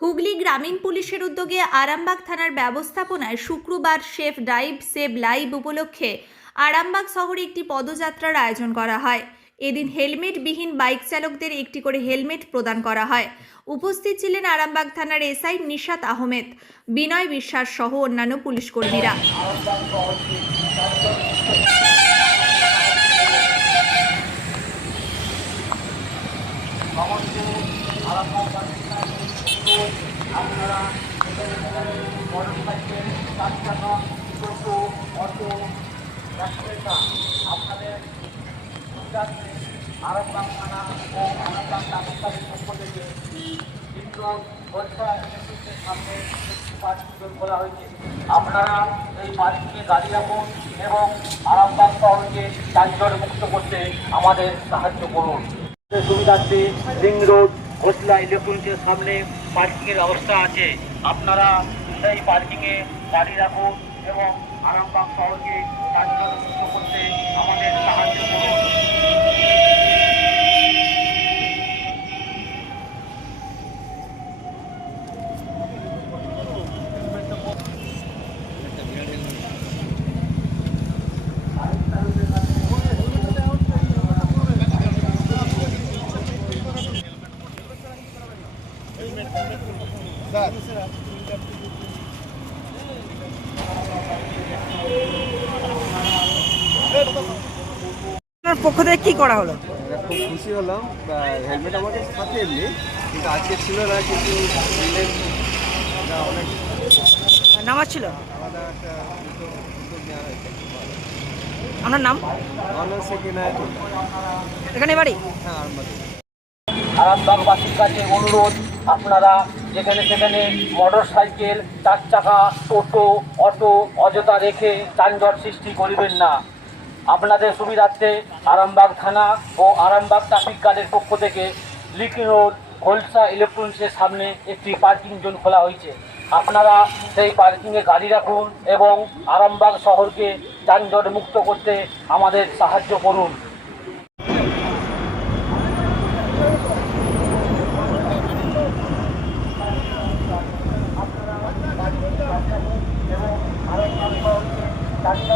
হুগলি গ্রামীণ পুলিশের উদ্যোগে আরামবাগ থানার ব্যবস্থাপনায় শুক্রবার সেফ ড্রাইভ সেভ লাইভ উপলক্ষে আরামবাগ শহরে একটি পদযাত্রার আয়োজন করা হয়। এদিন হেলমেটবিহীন বাইক চালকদের একটি করে হেলমেট প্রদান করা হয়। উপস্থিত ছিলেন আরামবাগ থানার এসআই নিশাত আহমেদ, বিনয় বিশ্বাস সহ অন্যান্য পুলিশ কর্মীরা। থানা ও আরামবাগ তালুকারের পক্ষ থেকে কিন্তু বর্ষা একাডেমির সামনে একটি পার্কিং করা হয়েছে আপনারা এই পার্কিংয়ে গাড়ি রাখুন এবং আরামবাগ শহরকে যানজট মুক্ত করতে আমাদের সাহায্য করুন। সুবিধার্থে রিং রোড, ঘোষলা ইলেকট্রনিক্সের সামনে পার্কিংয়ের ব্যবস্থা আছে। আপনারা সেই পার্কিংয়ে গাড়ি রাখুন এবং আরামবাগ শহরকে তার করতে আমাদের সাহায্য করুন আপনার পক্ষ থেকে কি করা হলো? খুব খুশি হলাম। হেলমেট আমাদের সাথে এমনি কিন্তু আজকে ছিল না কিন্তু অনেক নামাজ ছিল? আপনার নাম? এখানে বাড়ি? হ্যাঁ আরামবাগবাসীর কাছে অনুরোধ আপনারা যেখানে সেখানে মোটর সাইকেল চার চাকা টোটো অটো অযথা রেখে যানজট সৃষ্টি করিবেন না। আপনাদের সুবিধার্থে আরামবাগ থানা ও আরামবাগ ট্রাফিক গার্ডের পক্ষ থেকে লিকি রোড খোলসা ইলেকট্রনিক্সের সামনে একটি পার্কিং জোন খোলা হয়েছে। আপনারা সেই পার্কিংয়ে গাড়ি রাখুন এবং আরামবাগ শহরকে যানজট মুক্ত করতে আমাদের সাহায্য করুন। আমাদের